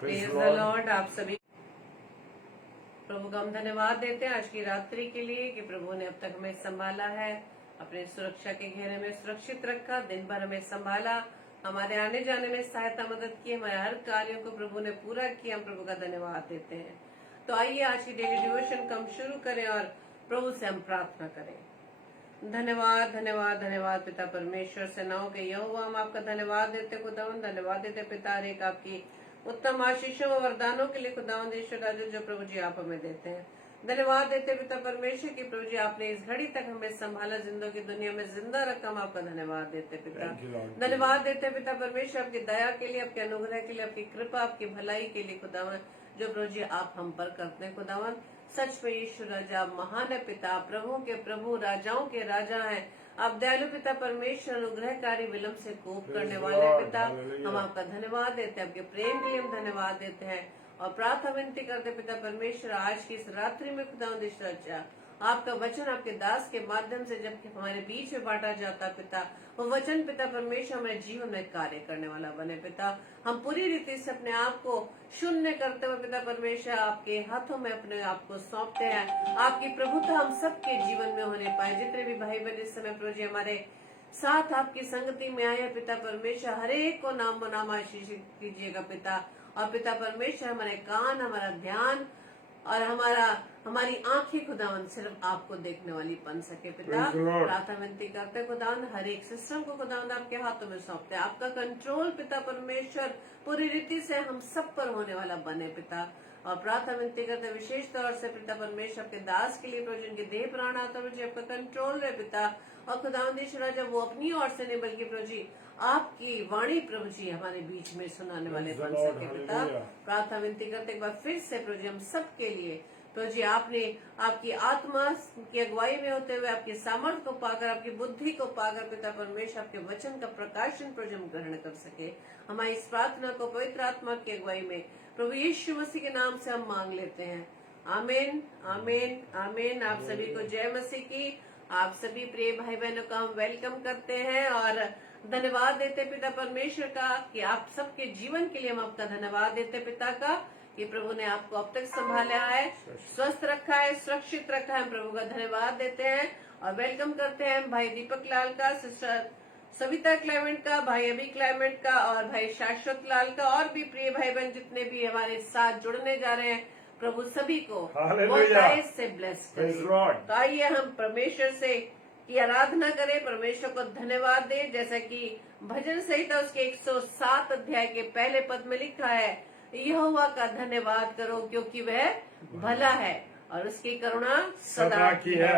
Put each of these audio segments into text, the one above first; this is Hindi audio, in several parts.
Praise the Lord. आप सभी प्रभु का हम धन्यवाद देते हैं आज की रात्रि के लिए कि प्रभु ने अब तक हमें संभाला है, अपने सुरक्षा के घेरे में सुरक्षित रखा, दिन भर हमें संभाला, हमारे आने जाने में सहायता मदद की, हमारे हर कार्यों को प्रभु ने पूरा किया। हम प्रभु का धन्यवाद देते हैं। तो आइए आज की डेली डिवोशन को हम शुरू करें और प्रभु से हम प्रार्थना करें। धन्यवाद धन्यवाद धन्यवाद पिता परमेश्वर, सेनाओं के यहोवा, हम आपका धन्यवाद देते खुदावंद, धन्यवाद देते पिता हर एक आपकी उत्तम आशीषों और वरदानों के लिए खुदावंद ईश्वर राजा जो प्रभु जी आप हमें देते हैं। धन्यवाद देते पिता परमेश्वर की प्रभु जी आपने इस घड़ी तक हमें संभाला, जिंदगी दुनिया में जिंदा रखा। हम आपका धन्यवाद देते पिता, धन्यवाद देते पिता परमेश्वर आपकी दया के लिए, आपके अनुग्रह के लिए, आपकी कृपा, आपकी भलाई के लिए खुदावंद जो प्रभु जी आप हम पर करते हैं। खुदावंद सच में ईश्वर राजा महान है पिता, प्रभुओं के प्रभु, राजाओं के राजा हैं। आप दयालु पिता परमेश्वर, अनुग्रहकारी, विलंब से कोप करने वाले पिता, हम आपका धन्यवाद देते हैं, आपके प्रेम के लिए हम धन्यवाद देते हैं और प्रार्थना विनती करते पिता परमेश्वर आज की इस रात्रि में खुदावंद ईश्वर राजा आपका वचन आपके दास के माध्यम से जब हमारे बीच में बांटा जाता पिता, वो वचन पिता परमेश्वर हमारे जीवन में कार्य करने वाला बने पिता। हम पूरी रीति से अपने आप को शून्य करते हुए पिता परमेश्वर आपके हाथों में अपने आप को सौंपते हैं। आपकी प्रभुता हम सबके जीवन में होने पाए। जितने भी भाई बहन इस समय प्रभु जी हमारे साथ आपकी संगति में आए पिता परमेश्वर, हर एक को नाम बनाम आशीष कीजिएगा पिता। और पिता परमेश्वर हमारे कान, हमारा ध्यान और हमारी आंखें खुदावन सिर्फ आपको देखने वाली बन सके पिता। प्रार्थना विनती करते खुदावन हर एक सिस्टम को खुदावन आपके हाथों में सौंपते हैं। आपका कंट्रोल पिता परमेश्वर पूरी रीति से हम सब पर होने वाला बने पिता। और प्रार्थना विनती करते विशेष तौर से पिता परमेश्वर के दास के लिए प्रभु जिनके देह प्राण आता है आपका कंट्रोल रहे पिता। और खुदावंद ईश्वर राजा वो अपनी ओर से नहीं बल्कि प्रभु जी आपकी वाणी प्रभु जी हमारे बीच में सुनाने वाले बन सके पिता। प्रार्थना विनती करते एक बार फिर से प्रभु जी हम सब के लिए प्रभु जी आपने आपकी आत्मा की अगुवाई में होते हुए आपकी सामर्थ्य को पाकर, आपकी बुद्धि को पाकर पिता परमेश्वर आपके वचन का प्रकाशन प्रभु हम ग्रहण कर सके। हमारी इस प्रार्थना को पवित्र आत्मा की अगुवाई में प्रभु यीशु मसीह के नाम से हम मांग लेते हैं। आमीन आमीन आमीन। आप सभी को जय मसीह की। आप सभी प्रिय भाई बहनों का हम वेलकम करते हैं और धन्यवाद देते पिता परमेश्वर का कि आप सबके जीवन के लिए हम आपका धन्यवाद देते पिता का कि प्रभु ने आपको अब तक संभाला है, स्वस्थ रखा है, सुरक्षित रखा है। हम प्रभु का धन्यवाद देते हैं और वेलकम करते हैं भाई दीपक लाल का, सिस्टर सविता क्लेमेंट का, भाई अभी क्लेमेंट का और भाई शाश्वत लाल का और भी प्रिय भाई बहन जितने भी हमारे साथ जुड़ने जा रहे हैं। प्रभु सभी को से ब्लेस करें। तो आइए हम परमेश्वर से की आराधना करें, परमेश्वर को धन्यवाद दें। जैसा कि भजन संहिता उसके 107 अध्याय के पहले पद में लिखा है, यहोवा का धन्यवाद करो क्योंकि वह भला है और उसकी करुणा सदा की है।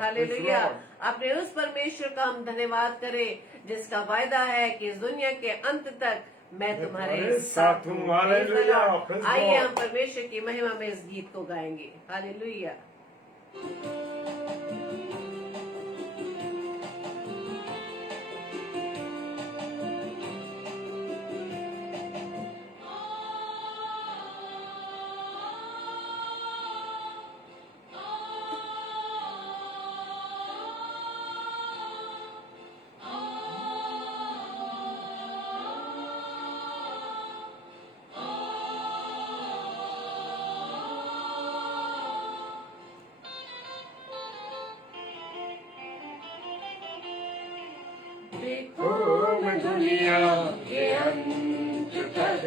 हालेलुया। अपने उस परमेश्वर का हम धन्यवाद करें जिसका वायदा है कि इस दुनिया के अंत तक मैं तुम्हारे साथ हूँ। आइए हम परमेश्वर की महिमा में इस गीत को गाएंगे। हालेलुया। देखो मैं दुनिया के अंत तक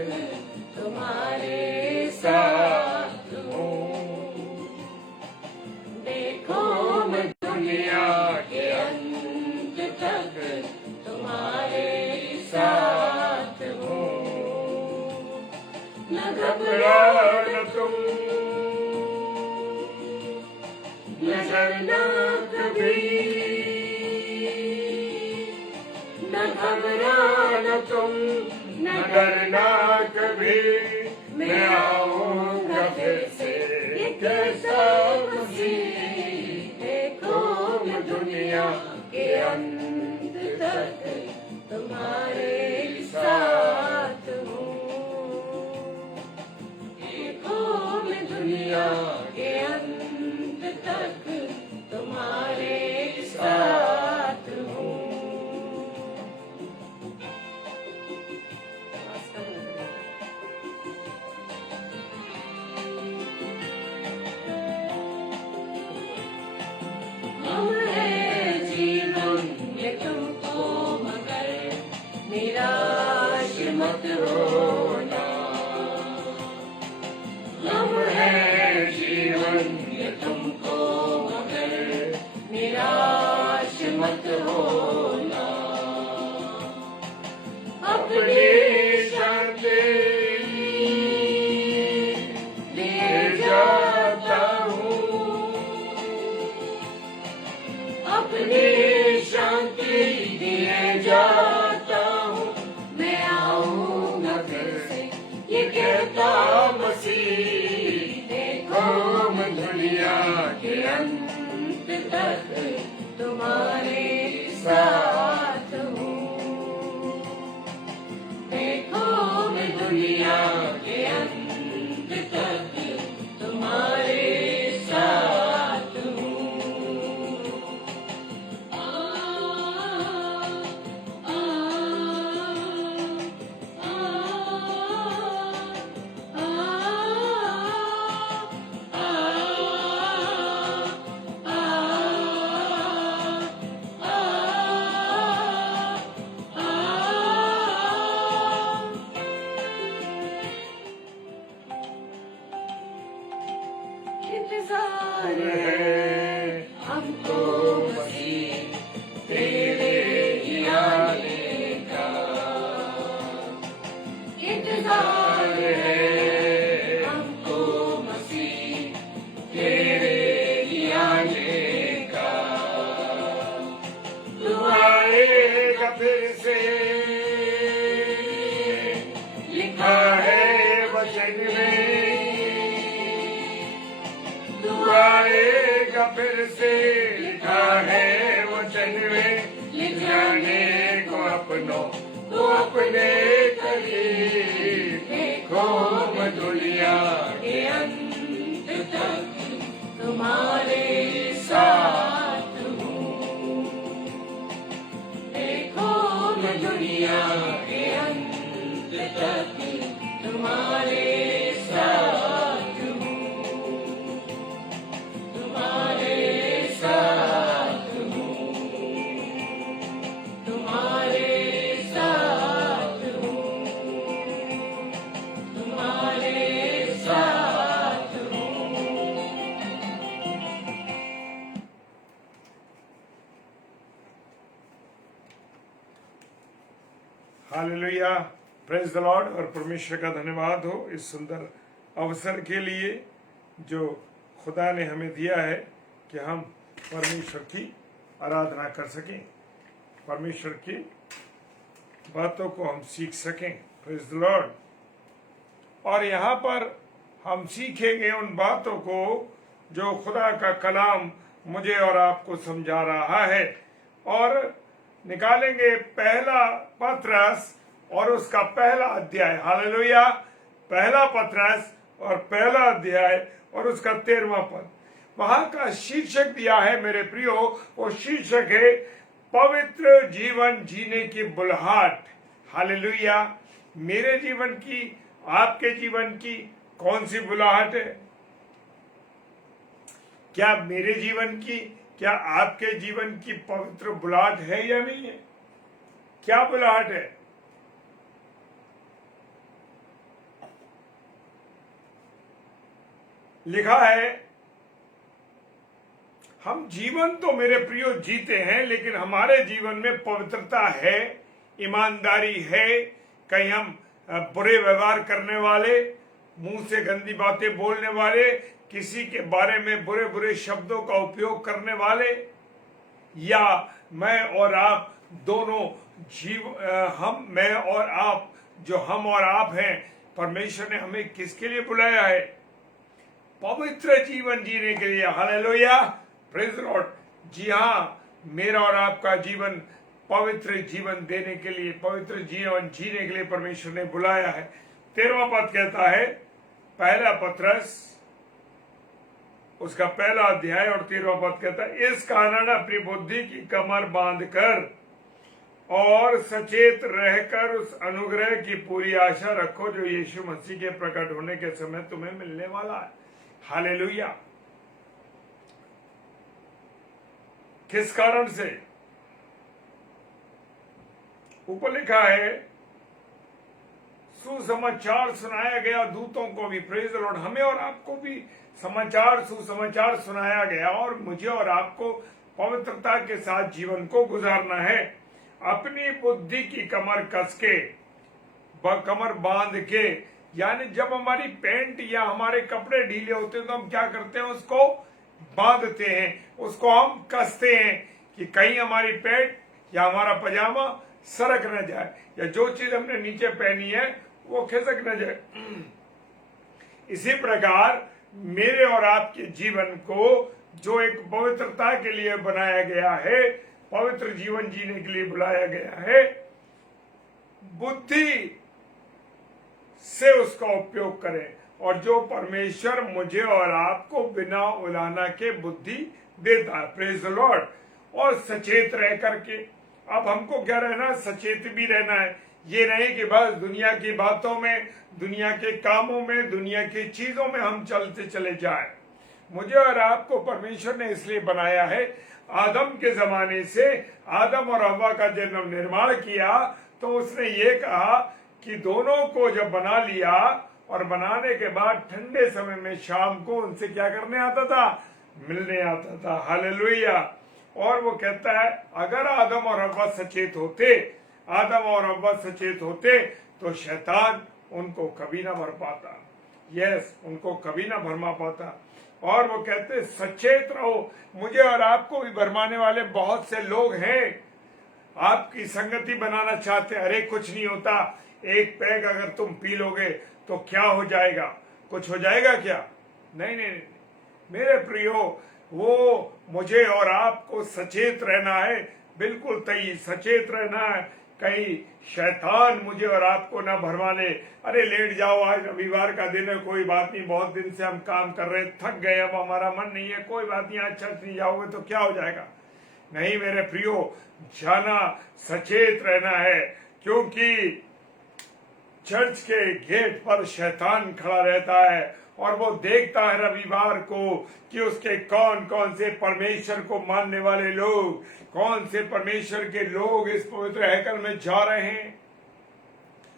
तुम्हारे साथ हूँ। देखो मैं दुनिया के अंत तक तुम्हारे साथ हूँ। न घबराना तुम, न डरना कभी, न घबराना तुम, न डरना कभी, मैं आऊंगा फिर से कैसा खुशी। देखो मैं दुनिया के अंत तक तुम्हारे साथ हूँ। देखो मैं दुनिया के अंत तक तुम्हारे साथ हूँ। ये कहता मसीह, देखो मैं दुनिया के अंत तक तुम्हारे साथ हूँ। देखो मैं दुनिया के अंत तक तुम्हारे साथ हूँ। इंतजार है हमको मसीह तेरे ही आने का। इंतजार है हमको मसीह तेरे ही आने का। तू आएगा फिर से, लिखा है वचन में। तू आएगा फिर से, लिखा है वचन में। ले जाने को अपनों को अपने करीब। देखो मैं दुनिया के अंत तक तुम्हारे साथ हूँ। देखो मैं दुनिया के अंत तक तुम्हारे साथ हूँ। तुम्हारे साथ हूँ। तुम्हारे साथ हूँ। तुम्हारे साथ हूँ। Hallelujah, praise the Lord. और परमेश्वर का धन्यवाद हो इस सुंदर अवसर के लिए जो खुदा ने हमें दिया है कि हम परमेश्वर की आराधना कर सकें, परमेश्वर की बातों को हम सीख सकें। Praise the Lord. और यहाँ पर हम सीखेंगे उन बातों को जो खुदा का कलाम मुझे और आपको समझा रहा है, और निकालेंगे पहला पत्रस और उसका पहला अध्याय। हालेलुया। पहला पत्रस और पहला अध्याय और उसका 13वां पद। वहां का शीर्षक दिया है मेरे प्रियो, वो शीर्षक है पवित्र जीवन जीने की बुलाहट। हालेलुया। मेरे जीवन की, आपके जीवन की कौन सी बुलाहट है? क्या मेरे जीवन की, क्या आपके जीवन की पवित्र बुलाहट है या नहीं है? क्या बुलाहट है? लिखा है, हम जीवन तो मेरे प्रियो जीते हैं, लेकिन हमारे जीवन में पवित्रता है, ईमानदारी है। कहीं हम बुरे व्यवहार करने वाले, मुंह से गंदी बातें बोलने वाले, किसी के बारे में बुरे बुरे शब्दों का उपयोग करने वाले, या मैं और आप दोनों मैं और आप, जो हम और आप हैं, परमेश्वर ने हमें किसके लिए बुलाया है? पवित्र जीवन जीने के लिए। Hallelujah, praise the Lord. जी हाँ, मेरा और आपका जीवन पवित्र जीवन देने के लिए, पवित्र जीवन जीने के लिए परमेश्वर ने बुलाया है। 13वां पद कहता है, पहला पत्रस उसका पहला अध्याय और 13वां पद कहता है, इस कारण अपनी बुद्धि की कमर बांधकर और सचेत रहकर उस अनुग्रह की पूरी आशा रखो जो यीशु मसीह के प्रकट होने के समय तुम्हें मिलने वाला है। हालेलुया। किस कारण से? ऊपर लिखा है, सुसमाचार सुनाया गया दूतों को भी। Praise the Lord. हमें और आपको भी समाचार, सुसमाचार सुनाया गया, और मुझे और आपको पवित्रता के साथ जीवन को गुजारना है। अपनी बुद्धि की कमर कस के, कमर बांध के, यानी जब हमारी पैंट या हमारे कपड़े ढीले होते हैं तो हम क्या करते हैं? उसको बांधते हैं, उसको हम कसते हैं कि कहीं हमारी पैंट या हमारा पजामा सरक न जाए, या जो चीज हमने नीचे पहनी है वो खिसक न जाए। इसी प्रकार मेरे और आपके जीवन को जो एक पवित्रता के लिए बनाया गया है, पवित्र जीवन जीने के लिए बुलाया गया है, बुद्धि से उसका उपयोग करें। और जो परमेश्वर मुझे और आपको बिना उलाहना के बुद्धि देता है, प्रेज द लॉर्ड, और सचेत रह करके, अब हमको क्या रहना है, सचेत भी रहना है। ये नहीं कि बस दुनिया की बातों में, दुनिया के कामों में, दुनिया की चीजों में हम चलते चले जाएं। मुझे और आपको परमेश्वर ने इसलिए बनाया है, आदम के जमाने से आदम और हव्वा का जन्म निर्माण किया तो उसने ये कहा कि दोनों को जब बना लिया और बनाने के बाद ठंडे समय में शाम को उनसे क्या करने आता था, मिलने आता था। हालेलुया। और वो कहता है अगर आदम और हव्वा सचेत होते, आदम और हव्वा सचेत होते तो शैतान उनको कभी ना भर पाता, यस, उनको कभी ना भरमा पाता। और वो कहते सचेत रहो। मुझे और आपको भी भरमाने वाले बहुत से लोग हैं, आपकी संगति बनाना चाहते, अरे कुछ नहीं होता, एक पैग अगर तुम पी लोगे तो क्या हो जाएगा, कुछ हो जाएगा क्या? नहीं नहीं नहीं, मेरे प्रियो, वो मुझे और आपको सचेत रहना है, बिल्कुल तय सचेत रहना है, कहीं शैतान मुझे और आपको ना भरमाने। अरे लेट जाओ, आज रविवार का दिन है, कोई बात नहीं, बहुत दिन से हम काम कर रहे, थक गए, अब हमारा मन नहीं है, कोई बात नहीं, आज चर्च नहीं जाओगे तो क्या हो जाएगा? नहीं मेरे प्रियो, जाना, सचेत रहना है, क्योंकि चर्च के गेट पर शैतान खड़ा रहता है और वो देखता है रविवार को कि उसके कौन कौन से परमेश्वर को मानने वाले लोग, कौन से परमेश्वर के लोग इस पवित्र हैकल में जा रहे हैं,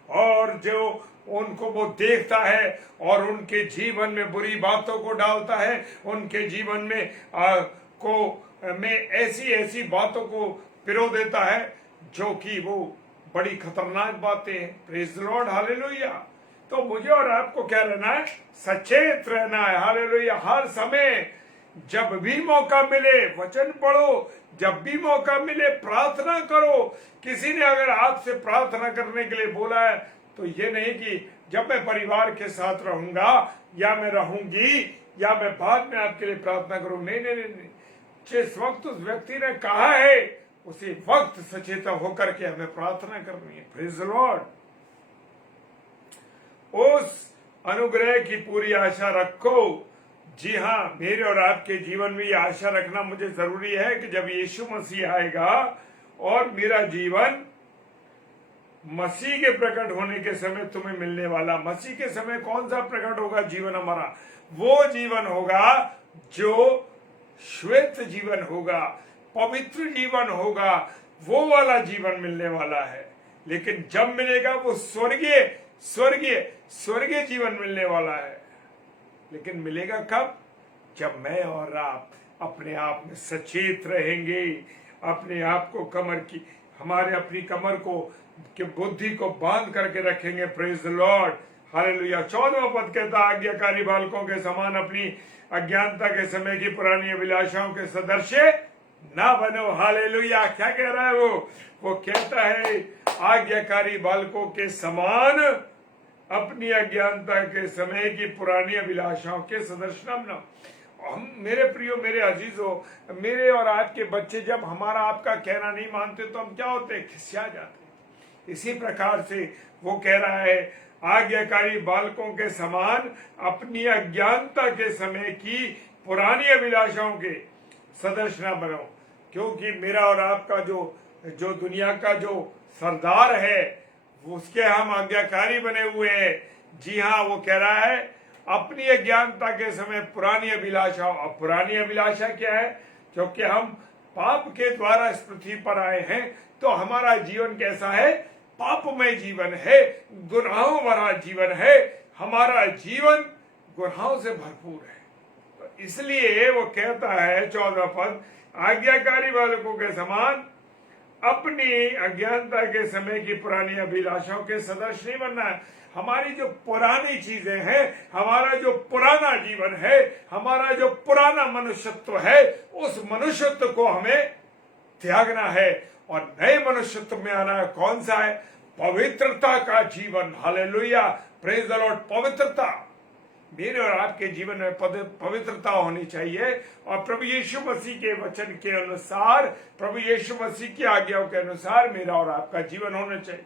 और जो उनको वो देखता है और उनके जीवन में बुरी बातों को डालता है, उनके जीवन में ऐसी ऐसी बातों को पिरो देता है जो कि वो बड़ी खतरनाक बातें हैं। Praise the Lord, hallelujah. तो मुझे और आपको क्या रहना है, सचेत रहना है। हालेलुया। हर समय जब भी मौका मिले वचन पढ़ो, जब भी मौका मिले प्रार्थना करो। किसी ने अगर आपसे प्रार्थना करने के लिए बोला है तो ये नहीं कि जब मैं परिवार के साथ रहूंगा या मैं रहूंगी या मैं बाद में आपके लिए प्रार्थना करूं, नहीं नहीं नहीं, जिस वक्त उस व्यक्ति ने कहा है उसी वक्त सचेत होकर के हमें प्रार्थना करनी है। Praise the Lord. उस अनुग्रह की पूरी आशा रखो। जी हाँ, मेरे और आपके जीवन में ये आशा रखना मुझे जरूरी है कि जब यीशु मसीह आएगा और मेरा जीवन मसीह के प्रकट होने के समय तुम्हें मिलने वाला, मसीह के समय कौन सा प्रकट होगा जीवन हमारा? वो जीवन होगा जो श्वेत जीवन होगा, पवित्र जीवन होगा, वो वाला जीवन मिलने वाला है। लेकिन जब मिलेगा वो स्वर्गीय स्वर्गीय स्वर्गीय जीवन मिलने वाला है। लेकिन मिलेगा कब? जब मैं और आप अपने आप में सचेत रहेंगे, अपने आप को कमर की, हमारे अपनी कमर को कि बुद्धि को बांध करके रखेंगे। Praise the Lord, hallelujah. 14वां पद कहता, आज्ञाकारी बालकों के समान अपनी अज्ञानता के समय की पुरानी अभिलाषाओं के सदस्य ना बनो। हालेलुया। क्या कह रहा है वो कहता है आज्ञाकारी बालकों के समान अपनी अज्ञानता के समय की पुरानी अभिलाषाओं के सदस्य न बनो। हम, मेरे प्रियो, मेरे अजीजों, मेरे और आपके बच्चे जब हमारा आपका कहना नहीं मानते तो हम क्या होते हैं? खिसिया जाते हैं। इसी प्रकार से वो कह रहा है आज्ञाकारी बालकों के समान अपनी अज्ञानता के समय की पुरानी अभिलाषाओं के सदस्य न बनो। क्योंकि मेरा और आपका जो दुनिया का जो सरदार है उसके हम आज्ञाकारी बने हुए हैं। जी हाँ, वो कह रहा है अपनी अज्ञानता के समय पुरानी अभिलाषा। अब पुरानी अभिलाषा क्या है? क्योंकि हम पाप के द्वारा इस पृथ्वी पर आए हैं तो हमारा जीवन कैसा है? पापमय जीवन है, गुनाहों भरा जीवन है, हमारा जीवन गुनाहों से भरपूर है। तो इसलिए वो कहता है 14वां पद, आज्ञाकारी बालकों के समान अपनी अज्ञानता के समय की पुरानी अभिलाषाओं के सदस्य नहीं बनना है। हमारी जो पुरानी चीजें हैं, हमारा जो पुराना जीवन है, हमारा जो पुराना मनुष्यत्व है, उस मनुष्यत्व को हमें त्यागना है और नए मनुष्यत्व में आना है। कौन सा है? पवित्रता का जीवन। Hallelujah, praise the Lord. पवित्रता, मेरे और आपके जीवन में पवित्रता होनी चाहिए और प्रभु यीशु मसीह के वचन के अनुसार, प्रभु यीशु मसीह की आज्ञाओं के अनुसार मेरा और आपका जीवन होना चाहिए।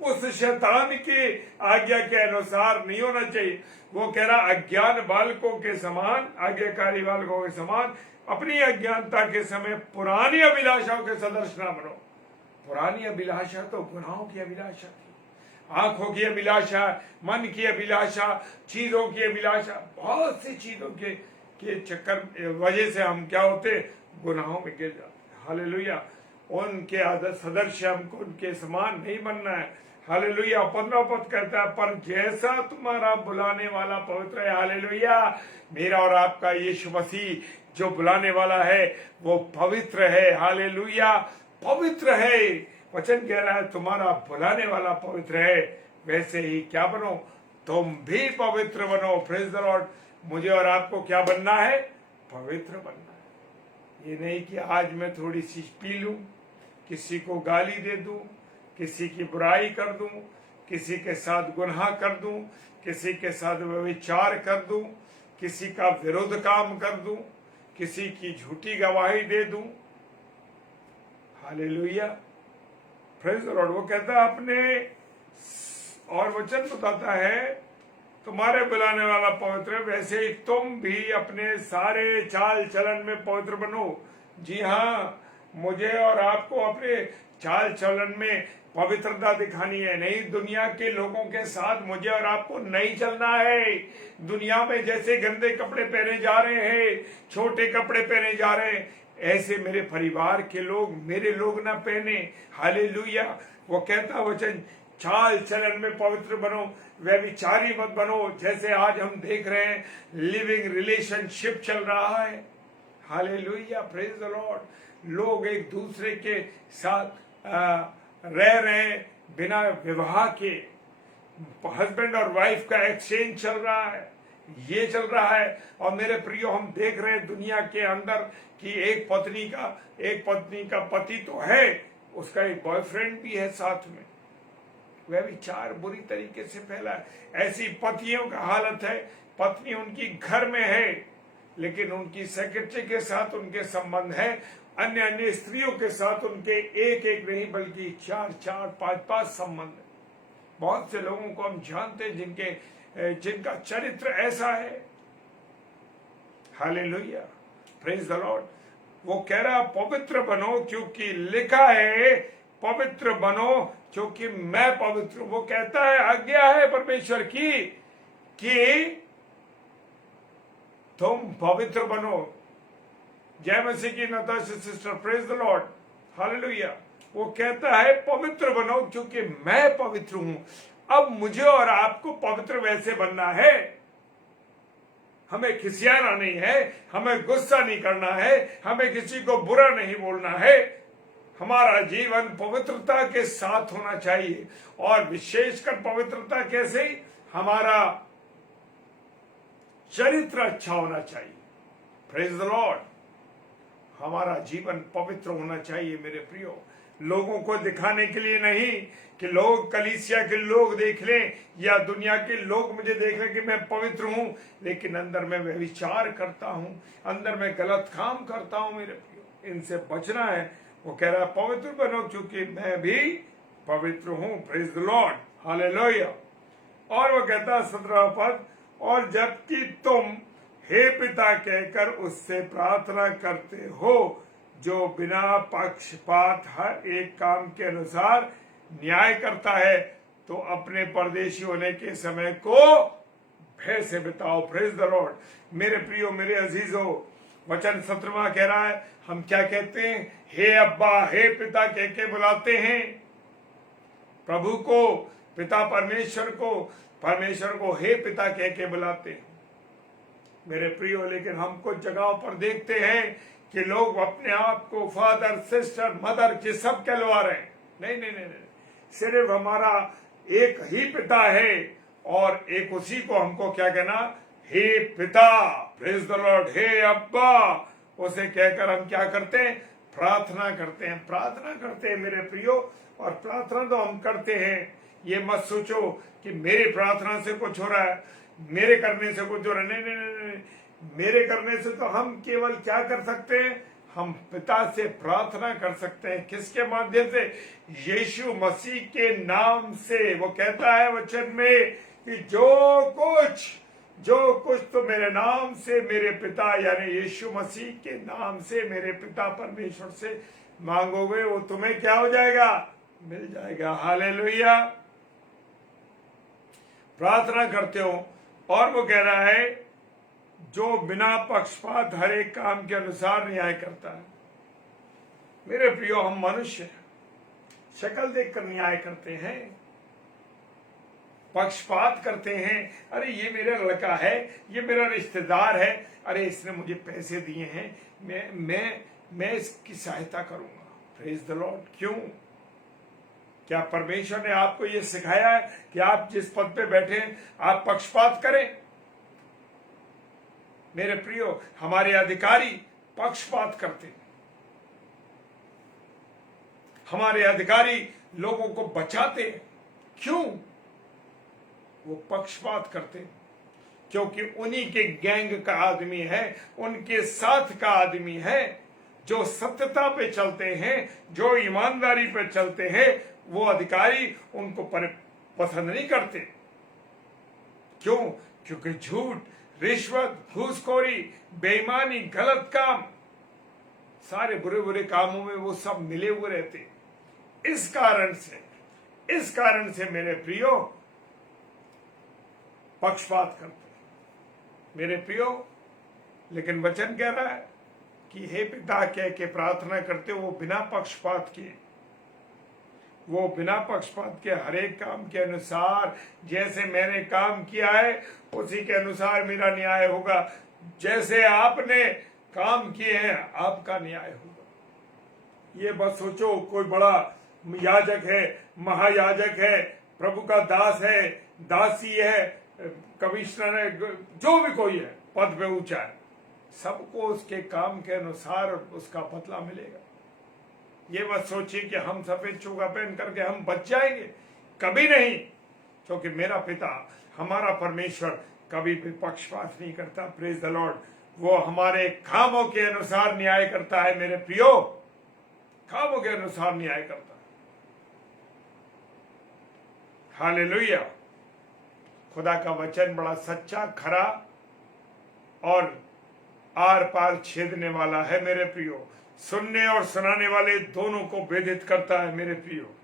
उस शैतान की आज्ञा के अनुसार नहीं होना चाहिए। वो कह रहा अज्ञान बालकों के समान, आज्ञाकारी बालकों के समान अपनी अज्ञानता के समय पुरानी अभिलाषाओं के सदृश न बनो। पुरानी अभिलाषा तो गुनाहों की अभिलाषा थी, आंखों की अभिलाषा, मन की अभिलाषा, चीजों की अभिलाषा, बहुत सी चीजों के चक्कर वजह से हम क्या होते, गुनाहों में गिर जाते। हालेलुया, उनके आदत सदृश हमको उनके समान नहीं बनना है। हालेलुया, 15 पद कहता है पर जैसा तुम्हारा बुलाने वाला पवित्र है। हालेलुया, मेरा और आपका यीशु मसीह जो बुलाने वाला है वो पवित्र है। हालेलुया, पवित्र है। वचन कह रहा है तुम्हारा बुलाने वाला पवित्र है, वैसे ही क्या बनो, तुम भी पवित्र बनो। Praise the Lord. मुझे और आपको क्या बनना है, पवित्र बनना है। ये नहीं कि आज मैं थोड़ी सी पी लूं, किसी को गाली दे दूं, किसी की बुराई कर दूं, किसी के साथ गुनाह कर दूं, किसी के साथ व्यभिचार कर दूं, किसी का विरोध काम कर दूं, किसी की झूठी गवाही दे दूं। Hallelujah, praise the Lord. वो कहता है अपने, और वचन बताता है तुम्हारे बुलाने वाला पवित्र है, वैसे ही तुम भी अपने सारे चाल चलन में पवित्र बनो। जी हाँ, मुझे और आपको अपने चाल चलन में पवित्रता दिखानी है। नहीं, दुनिया के लोगों के साथ मुझे और आपको नहीं चलना है। दुनिया में जैसे गंदे कपड़े पहने जा रहे हैं, छोटे कपड़े पहने जा रहे हैं, ऐसे मेरे परिवार के लोग, मेरे लोग ना पहने। हालेलुया, वो कहता वचन चाल चलन में पवित्र बनो, व्यभिचारी मत बनो। जैसे आज हम देख रहे हैं लिविंग रिलेशनशिप चल रहा है। Hallelujah, praise the Lord. लोग एक दूसरे के साथ रह रहे हैं बिना विवाह के, हस्बैंड और वाइफ का एक्सचेंज चल रहा है, ये चल रहा है। और मेरे प्रियो, हम देख रहे हैं दुनिया के अंदर कि एक पत्नी का पति तो है, उसका एक बॉयफ्रेंड भी है साथ में। वह विचार बुरी तरीके से फैला है। ऐसी पतियों का हालत है, पत्नी उनकी घर में है लेकिन उनकी सेक्रेटरी के साथ उनके संबंध है, अन्य अन्य स्त्रियों के साथ उनके एक एक नहीं बल्कि 4-4, 5-5 संबंध है। बहुत से लोगों को हम जानते हैं जिनका चरित्र ऐसा है। Hallelujah, praise the Lord. वो कह रहा पवित्र बनो क्योंकि लिखा है पवित्र बनो क्योंकि मैं पवित्र हूं। वो कहता है आज्ञा है परमेश्वर की कि तुम पवित्र बनो। जय मसीह की Natasha sister, praise the Lord. Hallelujah, वो कहता है पवित्र बनो क्योंकि मैं पवित्र हूं। अब मुझे और आपको पवित्र वैसे बनना है। हमें खिसियाना नहीं है, हमें गुस्सा नहीं करना है, हमें किसी को बुरा नहीं बोलना है। हमारा जीवन पवित्रता के साथ होना चाहिए। और विशेषकर पवित्रता कैसे, हमारा चरित्र अच्छा होना चाहिए। Praise the Lord. हमारा जीवन पवित्र होना चाहिए मेरे प्रियो, लोगों को दिखाने के लिए नहीं कि लोग, कलीसिया के लोग देख लें या दुनिया के लोग मुझे देख लें कि मैं पवित्र हूं, लेकिन अंदर में व्यभिचार करता हूं, अंदर में गलत काम करता हूं। मेरे प्रियो, इनसे बचना है। वो कह रहा है पवित्र बनो क्योंकि मैं भी पवित्र हूं। Praise the Lord, hallelujah. और वो कहता है 17वां पद, और जबकि तुम हे पिता कहकर उससे प्रार्थना करते हो जो बिना पक्षपात हर एक काम के अनुसार न्याय करता है, तो अपने परदेशी होने के समय को भय से बिताओ। Praise the Lord. मेरे प्रियो, मेरे अजीजों, वचन 17वां कह रहा है हम क्या कहते हैं, हे अब्बा, हे पिता कह के बुलाते हैं प्रभु को, पिता परमेश्वर को हे पिता कह के बुलाते हैं मेरे प्रियो। लेकिन हम कुछ जगहों पर देखते हैं कि लोग अपने आप को फादर, सिस्टर, मदर के सब कहलवा रहे हैं। नहीं नहीं नहीं, सिर्फ हमारा एक ही पिता है और एक उसी को हमको क्या कहना, हे पिता। प्रेज द लॉर्ड, हे अब्बा। उसे कहकर हम क्या करते हैं, प्रार्थना करते हैं मेरे प्रियो। और प्रार्थना तो हम करते हैं, ये मत सोचो कि मेरे प्रार्थना से कुछ हो रहा है, मेरे करने से कुछ हो रहा है। नहीं नहीं नहीं नहीं, मेरे करने से तो हम केवल क्या कर सकते हैं, हम पिता से प्रार्थना कर सकते हैं। किसके माध्यम से? यीशु मसीह के नाम से। वो कहता है वचन में कि जो कुछ तो मेरे नाम से मेरे पिता यानी यीशु मसीह के नाम से मेरे पिता परमेश्वर से मांगोगे, वो तुम्हें क्या हो जाएगा? मिल जाएगा। हालेलुया। प्रार्थना करते हो। और वो कह रहा है जो बिना पक्षपात हर एक काम के अनुसार न्याय करता है। मेरे प्रियो, हम मनुष्य हैं, शक्ल देखकर न्याय करते हैं, पक्षपात करते हैं। अरे ये मेरा लड़का है, ये मेरा रिश्तेदार है, अरे इसने मुझे पैसे दिए हैं, मैं इसकी सहायता करूंगा। Praise the Lord. क्यों? क्या परमेश्वर ने आपको ये सिखाया है कि आप जिस पद पे बैठे हैं आप पक्षपात करें? मेरे प्रियो, हमारे अधिकारी पक्षपात करते हैं। हमारे अधिकारी लोगों को बचाते हैं। क्यों? वो पक्षपात करते हैं क्योंकि उन्हीं के गैंग का आदमी है, उनके साथ का आदमी है, जो सत्यता पे चलते हैं, जो ईमानदारी पे चलते हैं। वो अधिकारी उनको पसंद नहीं करते। क्यों? क्योंकि झूठ, रिश्वत, घूसखोरी, बेईमानी, गलत काम, सारे बुरे बुरे कामों में वो सब मिले हुए रहते। इस कारण से मेरे प्रियो पक्षपात करते मेरे प्रियो। लेकिन वचन कह रहा है कि हे पिता कह के प्रार्थना करते हो, वो बिना पक्षपात के हर एक काम के अनुसार, जैसे मैंने काम किया है उसी के अनुसार मेरा न्याय होगा। जैसे आपने काम किए हैं आपका न्याय होगा। ये बस सोचो कोई बड़ा याजक है, महायाजक है, प्रभु का दास है, दासी है, कमिश्नर है, जो भी कोई है पद पे ऊंचा है, सबको उसके काम के अनुसार उसका बदला मिलेगा। ये मत सोचिए कि हम सफेद चोगा पहन करके हम बच जाएंगे, कभी नहीं। क्योंकि मेरा पिता, हमारा परमेश्वर कभी भी पक्षपात नहीं करता। Praise the Lord. वो हमारे कामों के अनुसार न्याय करता है मेरे प्रियो, कामों के अनुसार न्याय करता है। हालेलुया। खुदा का वचन बड़ा सच्चा, खरा और आर पार छेदने वाला है मेरे प्रियो। सुनने और सुनाने वाले दोनों को भेदित करता है मेरे प्रियो।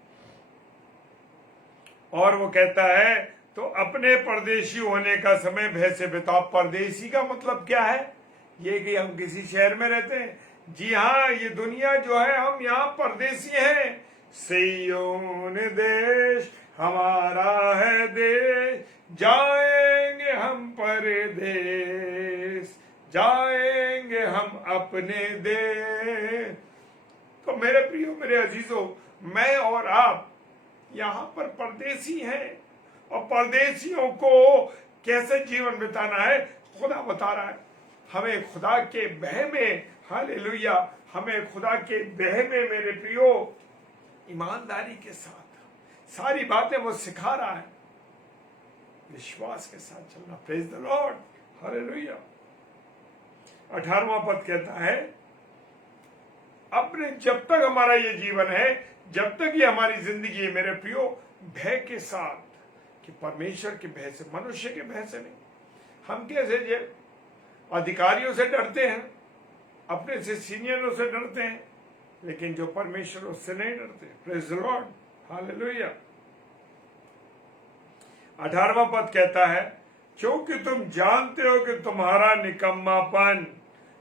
और वो कहता है तो अपने परदेशी होने का समय भय से बिताओ। परदेशी का मतलब क्या है? ये कि हम किसी शहर में रहते हैं। जी हाँ, ये दुनिया जो है, हम यहाँ परदेशी हैं। सिय्योन देश हमारा है देश, जाएंगे हम परदेश, जाएंगे हम अपने देश। तो मेरे प्रियो, मेरे अजीजों, मैं और आप यहाँ पर परदेशी हैं। और परदेशियों को कैसे जीवन बिताना है खुदा बता रहा है। हमें खुदा के बह में, हालेलुया, हमें खुदा के बह में मेरे प्रियो ईमानदारी के साथ सारी बातें वो सिखा रहा है। विश्वास के साथ चलना। Praise the Lord. हालेलुया। 18वां पद कहता है अपने, जब तक हमारा ये जीवन है, जब तक ये हमारी जिंदगी है मेरे प्रियो, भय के साथ, कि परमेश्वर के भय से, मनुष्य के भय से नहीं। हम कैसे अधिकारियों से डरते हैं, अपने से सीनियरों से डरते हैं, लेकिन जो परमेश्वर उससे नहीं डरते। Praise the Lord. हालेलुया। 18वां पद कहता है क्योंकि तुम जानते हो कि तुम्हारा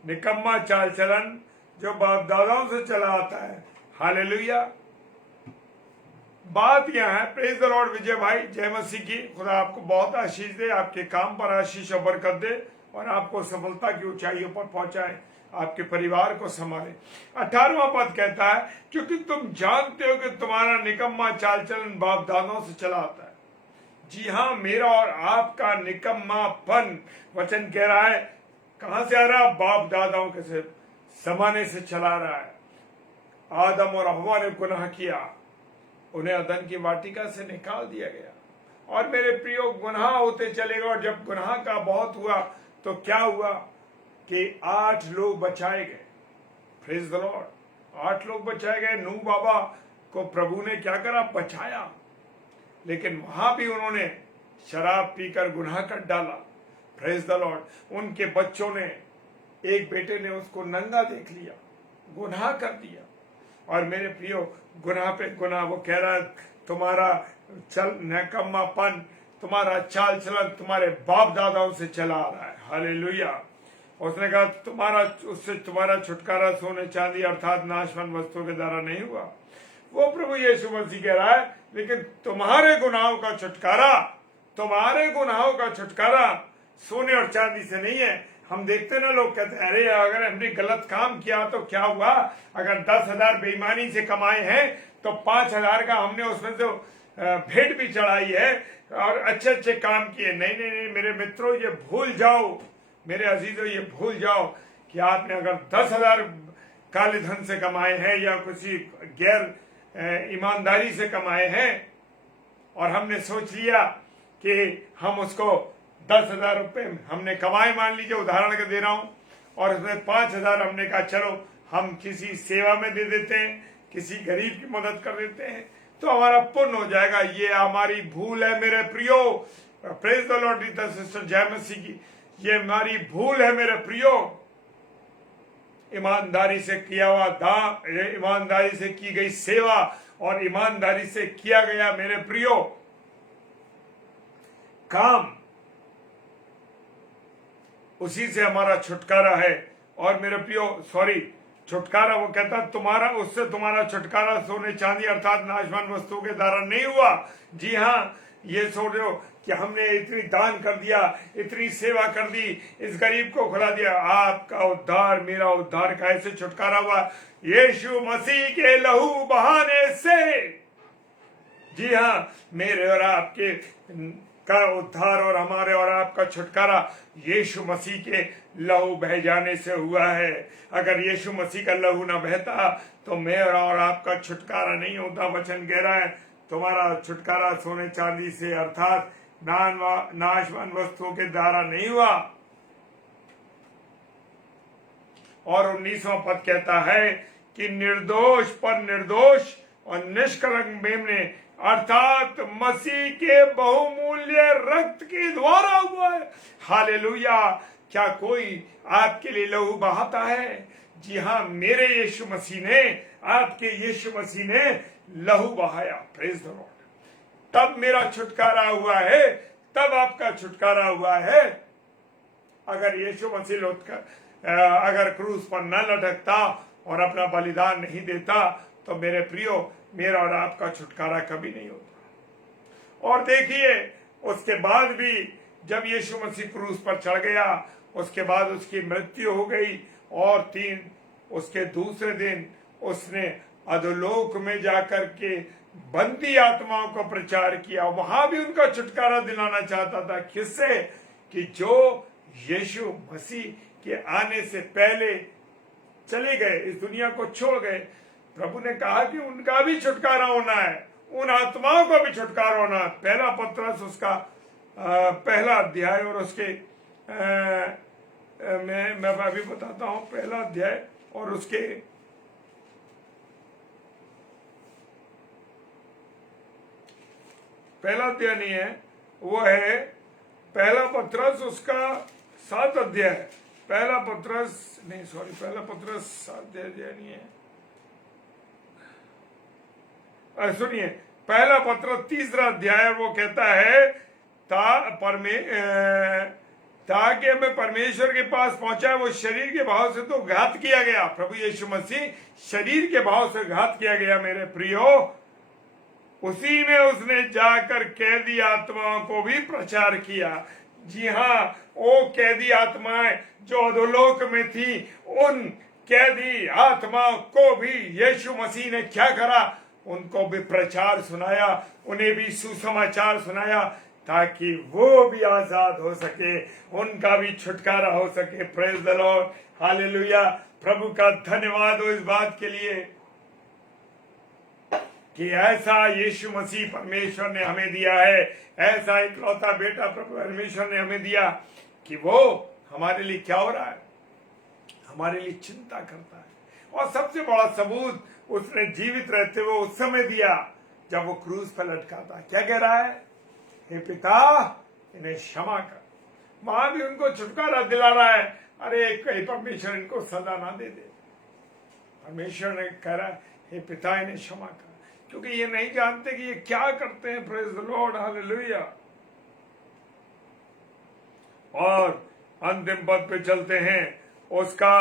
निकम्मा चाल चलन जो बाप दादाओं से चला आता है। हालेलुया। बात यह है, प्रेज द लॉर्ड विजय भाई, जय मसीह की। खुदा आपको बहुत आशीष दे, आपके काम पर आशीष और बरकत दे और आपको सफलता की ऊंचाइयों पर पहुंचाए, आपके परिवार को संभाले। 18वां पद कहता है क्योंकि तुम जानते हो कि तुम्हारा निकम्मा चाल चलन बाप दादाओं से चला आता है। जी हाँ, मेरा और आपका निकम्मापन, वचन कह रहा है, कहां से आ रहा? बाप दादाओं के जमाने से चला रहा है। आदम और हव्वा ने गुनाह किया, उन्हें अदन की वाटिका से निकाल दिया गया। और मेरे प्रियो, गुनाह होते चले गए, और जब गुनाह का बहुत हुआ तो क्या हुआ कि 8 लोग बचाए गए। प्रेज द लॉर्ड, 8 लोग बचाए गए। नूह बाबा को प्रभु ने क्या करा, बचाया, लेकिन वहां भी उन्होंने शराब पीकर गुनाह कर डाला। प्रेज द लॉर्ड, उनके बच्चों ने, एक बेटे ने उसको नंगा देख लिया, गुनाह कर दिया। और मेरे प्रियो, गुनाह पे गुनाह, वो कह रहा है तुम्हारा चल नकम्मापन, तुम्हारा चाल चलन तुम्हारे बाप दादाओं से चला आ रहा है। हालेलुया। उसने कहा तुम्हारा, उससे तुम्हारा छुटकारा सोने चांदी अर्थात नाशवान वस्तुओं के द्वारा नहीं हुआ। वो प्रभु यीशु मसीह कह रहा है, लेकिन तुम्हारे गुनाहों का छुटकारा, तुम्हारे गुनाहों का छुटकारा सोने और चांदी से नहीं है। हम देखते ना, लोग कहते हैं अरे अगर हमने गलत काम किया तो क्या हुआ, अगर 10,000 बेईमानी से कमाए हैं तो 5,000 का हमने उसमें से भेंट भी चढ़ाई है और अच्छे अच्छे काम किए। नहीं नहीं नहीं मेरे मित्रों, ये भूल जाओ, मेरे अजीजों, ये भूल जाओ कि आपने अगर 10,000 काले धन से कमाए हैं या किसी गैर ईमानदारी से कमाए हैं, और हमने सोच लिया कि हम उसको 10,000 रुपये हमने कमाए, मान लीजिए उदाहरण के दे रहा हूं, और उसमें 5,000 हमने कहा चलो हम किसी सेवा में दे देते हैं, किसी गरीब की मदद कर देते हैं, तो हमारा पुण्य हो जाएगा। ये हमारी भूल है मेरे प्रियो। प्रेज द लॉर्ड सिस्टर जय मसीह की, ये हमारी भूल है मेरे प्रियो। ईमानदारी से किया हुआ दान, ईमानदारी से की गई सेवा और ईमानदारी से किया गया मेरे प्रियो काम, उसी से हमारा छुटकारा है। और मेरे प्रियो, सॉरी, छुटकारा, वो कहता तुम्हारा, उससे तुम्हारा छुटकारा सोने चांदी अर्थात नाशवान वस्तुओं के द्वारा नहीं हुआ। जी हाँ, ये सोचो कि हमने इतनी दान कर दिया, इतनी सेवा कर दी, इस गरीब को खुला दिया। आपका उद्धार, मेरा उद्धार कैसे छुटकारा हुआ? यीशु मसीह के लहू बहाने से। जी हाँ, मेरे और आपके का उद्धार और हमारे और आपका छुटकारा यीशु मसीह के लहू बह जाने से हुआ है। अगर यीशु मसीह का लहू न बहता तो मेरा और आपका छुटकारा नहीं होता। वचन कह रहा है तुम्हारा छुटकारा सोने चांदी से अर्थात नाशवान वस्तुओं के द्वारा नहीं हुआ। और 19वां पद कहता है कि निर्दोष पर निर्दोष और निष्कलंक मेमने अर्थात मसीह के बहुमूल्य रक्त के द्वारा हुआ है। हालेलुया। क्या कोई आपके लिए लहू बहाता है? जी हाँ, मेरे यीशु मसीह ने, आपके यीशु मसीह ने लहू बहाया। Praise the Lord. तब मेरा छुटकारा हुआ है, तब आपका छुटकारा हुआ है। अगर यीशु मसीह अगर क्रूस पर न लटकता और अपना बलिदान नहीं देता तो मेरे प्रियो, मेरा और आपका छुटकारा कभी नहीं होता। और देखिए, उसके बाद भी जब यीशु मसीह क्रूस पर चढ़ गया, उसके बाद उसकी मृत्यु हो गई और उसके दूसरे दिन उसने अधोलोक में जाकर के बंदी आत्माओं को प्रचार किया। वहां भी उनका छुटकारा दिलाना चाहता था। किससे? कि जो यीशु मसीह के आने से पहले चले गए, इस दुनिया को छोड़ गए। प्रभु ने कहा कि उनका भी छुटकारा होना है, उन आत्माओं का भी छुटकारा होना है। पहला पत्रस उसका पहला अध्याय और उसके मैं अभी बताता हूं, पहला अध्याय और उसके पहला अध्याय नहीं है, वो है पहला पत्रस उसका 7 अध्याय। पहला पत्रस नहीं, सॉरी, पहला पत्रस 7 अध्याय नहीं है। सुनिए, पहला पत्रस 3 अध्याय, वो कहता है ताकि हमें परमेश्वर के पास पहुंचा। वो शरीर के भाव से तो घात किया गया, प्रभु यीशु मसीह शरीर के भाव से घात किया गया मेरे प्रियो। उसी में उसने जाकर कैदी आत्माओं को भी प्रचार किया। जी हाँ, वो कैदी आत्माएं जो अधोलोक में थी, उन कैदी आत्माओं को भी यीशु मसीह ने क्या करा? उनको भी प्रचार सुनाया, उन्हें भी सुसमाचार सुनाया, ताकि वो भी आजाद हो सके, उनका भी छुटकारा हो सके। Praise the Lord, hallelujah. प्रभु का धन्यवाद हो इस बात के लिए। कि ऐसा यीशु मसीह परमेश्वर ने हमें दिया है, ऐसा इकलौता बेटा प्रभु परमेश्वर ने हमें दिया कि वो हमारे लिए क्या हो रहा है, हमारे लिए चिंता करता है। और सबसे बड़ा सबूत उसने जीवित रहते हुए उस समय दिया जब वो क्रूस पर लटका था। क्या कह रहा है? हे पिता, इन्हें क्षमा कर। वहां भी उनको छुटकारा दिला रहा है। अरे कहीं परमेश्वर इनको सजा ना दे दे। परमेश्वर ने कह रहा है, हे पिता, इन्हें क्षमा कर, क्योंकि ये नहीं जानते कि ये क्या करते हैं। Praise the Lord, hallelujah. और अंतिम पद पे चलते हैं। उसका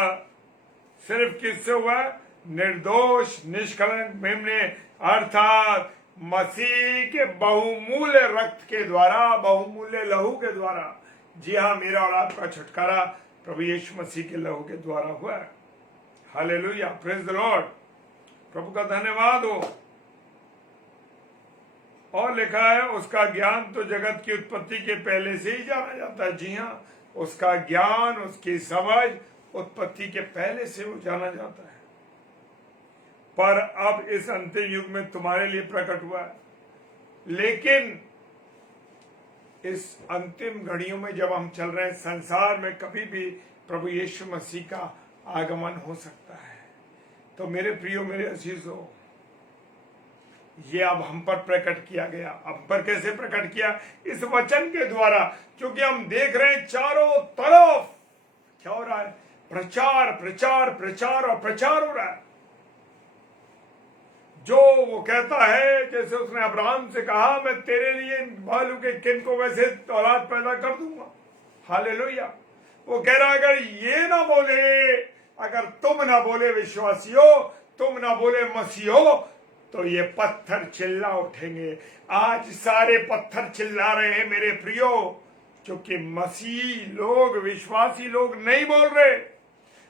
सिर्फ किससे हुआ? निर्दोष निष्कलंक मेमने, अर्थात मसीह के बहुमूल्य रक्त के द्वारा, बहुमूल्य लहू के द्वारा। जी हाँ, मेरा और आपका छुटकारा प्रभु यीशु मसीह के लहू के द्वारा हुआ है। Hallelujah, praise the Lord. प्रभु का धन्यवाद हो। और लिखा है, उसका ज्ञान तो जगत की उत्पत्ति के पहले से ही जाना जाता है। जी हाँ, उसका ज्ञान, उसकी समझ उत्पत्ति के पहले से वो जाना जाता है, पर अब इस अंतिम युग में तुम्हारे लिए प्रकट हुआ है। लेकिन इस अंतिम घड़ियों में जब हम चल रहे हैं, संसार में कभी भी प्रभु यीशु मसीह का आगमन हो सकता है। तो मेरे प्रियो, मेरे अजीजों, ये अब हम पर प्रकट किया गया। हम पर कैसे प्रकट किया? इस वचन के द्वारा। क्योंकि हम देख रहे हैं चारों तरफ क्या हो रहा है? प्रचार प्रचार प्रचार और प्रचार हो रहा है। जो वो कहता है, जैसे उसने अब्राहम से कहा, मैं तेरे लिए बालू के किन को वैसे औलाद पैदा कर दूंगा। हालेलुया। वो कह रहा है, अगर ये ना बोले, अगर तुम ना बोले विश्वासियों, तुम ना बोले मसीहो, तो ये पत्थर चिल्ला उठेंगे। आज सारे पत्थर चिल्ला रहे हैं मेरे प्रियो, क्योंकि मसीह लोग, विश्वासी लोग नहीं बोल रहे।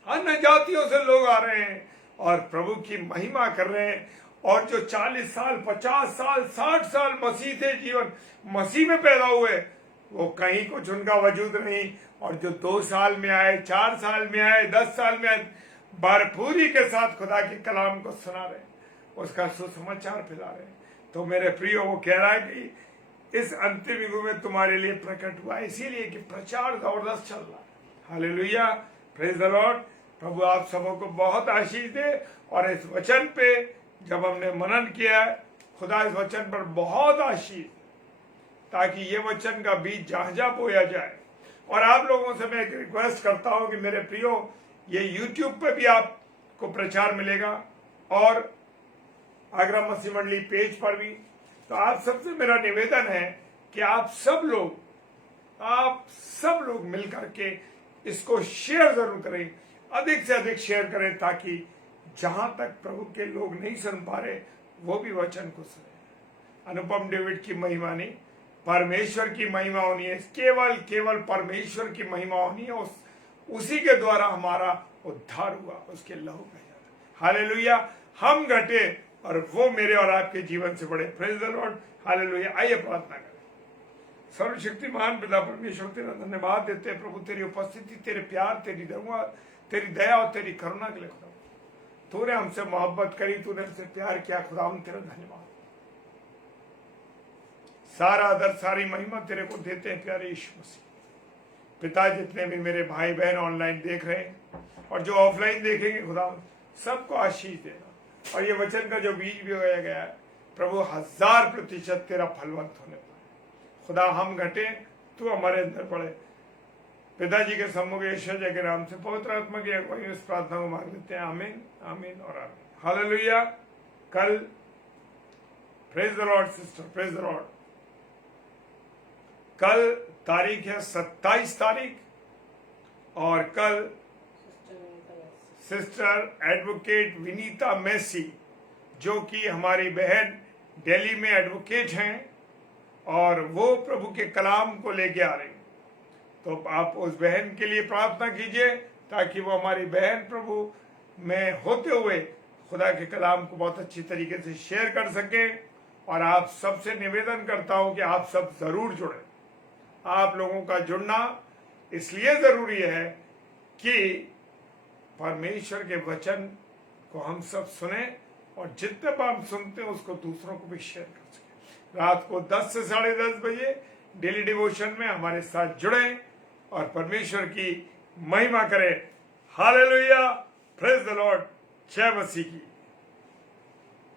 अन्य जातियों से लोग आ रहे हैं और प्रभु की महिमा कर रहे हैं। और जो 40 साल, 50 साल, 60 साल मसीह थे, जीवन मसीह में पैदा हुए, वो कहीं कुछ उनका वजूद नहीं। और जो 2 साल में आए, 4 साल में आए, 10 साल में आए, भरपूरी के साथ खुदा के कलाम को सुना रहे, उसका सुसमाचार फैला रहे। तो मेरे प्रियो, वो कह रहा है कि इस अंतिम युग में तुम्हारे लिए प्रकट हुआ, इसीलिए कि प्रचार जबरदस्त चल रहा है। Hallelujah, praise the Lord. प्रभु आप सबों को बहुत आशीष दे। और इस वचन पे जब हमने मनन किया है, खुदा इस वचन पर बहुत आशीष, ताकि ये वचन का बीज जहां जहां बोया जाए। और आप लोगों से मैं एक रिक्वेस्ट करता हूं कि मेरे प्रियो, ये यूट्यूब पे भी आपको प्रचार मिलेगा और आगरा मसीह मंडली पेज पर भी। तो आप सबसे मेरा निवेदन है कि आप सब लोग मिलकर के इसको शेयर जरूर करें, अधिक से अधिक शेयर करें, ताकि जहां तक प्रभु के लोग नहीं सुन पा रहे, वो भी वचन को सुने। अनुपम डेविड की महिमा नहीं, परमेश्वर की महिमा होनी है। केवल परमेश्वर की महिमा होनी है। उसी के द्वारा हमारा उद्धार हुआ, उसके लहू बहा। हालेलुया। हम घटे और वो मेरे और आपके जीवन से बड़े। Praise the Lord, hallelujah. आइए प्रार्थना करें। सर्वशक्तिमान पिता परमेश्वर, तेरा धन्यवाद देते हैं प्रभु, तेरी उपस्थिति, तेरे प्यार, तेरी दया और तेरी करुणा के लिए। खुदा, तूने हमसे मोहब्बत करी, तूने हमसे प्यार किया। खुदा, हम तेरा धन्यवाद। सारा आदर, सारी महिमा तेरे को देते हैं प्यारे यीशु मसीह। पिता, जितने भी मेरे भाई बहन ऑनलाइन देख रहे हैं और जो ऑफलाइन देखेंगे, खुदा सबको आशीष देना। और ये वचन का जो बीज भी होया गया है प्रभु, 1000% तेरा फलवंत होने पाए। खुदा, हम घटे, तू हमारे अंदर पड़े। पिताजी के सम्मुख यीशु के नाम से पवित्र आत्मा की अगुवाई इस प्रार्थना को मांग लेते हैं। आमीन, आमीन और आमीन। हालेलुया। कल, praise the Lord sister, praise the Lord. कल तारीख है 27 तारीख, और कल सिस्टर एडवोकेट विनीता मेसी, जो कि हमारी बहन दिल्ली में एडवोकेट हैं, और वो प्रभु के कलाम को लेके आ रही। तो आप उस बहन के लिए प्रार्थना कीजिए, ताकि वो हमारी बहन प्रभु में होते हुए खुदा के कलाम को बहुत अच्छी तरीके से शेयर कर सके। और आप सबसे निवेदन करता हूं कि आप सब जरूर जुड़े। आप लोगों का जुड़ना इसलिए जरूरी है कि परमेश्वर के वचन को हम सब सुने और जितने बार हम सुनते हैं उसको दूसरों को भी शेयर कर सकें। रात को 10 से 10:30 बजे डेली डिवोशन में हमारे साथ जुड़े और परमेश्वर की महिमा करें। हालेलुया, प्रेज द लॉर्ड, जय मसीह की।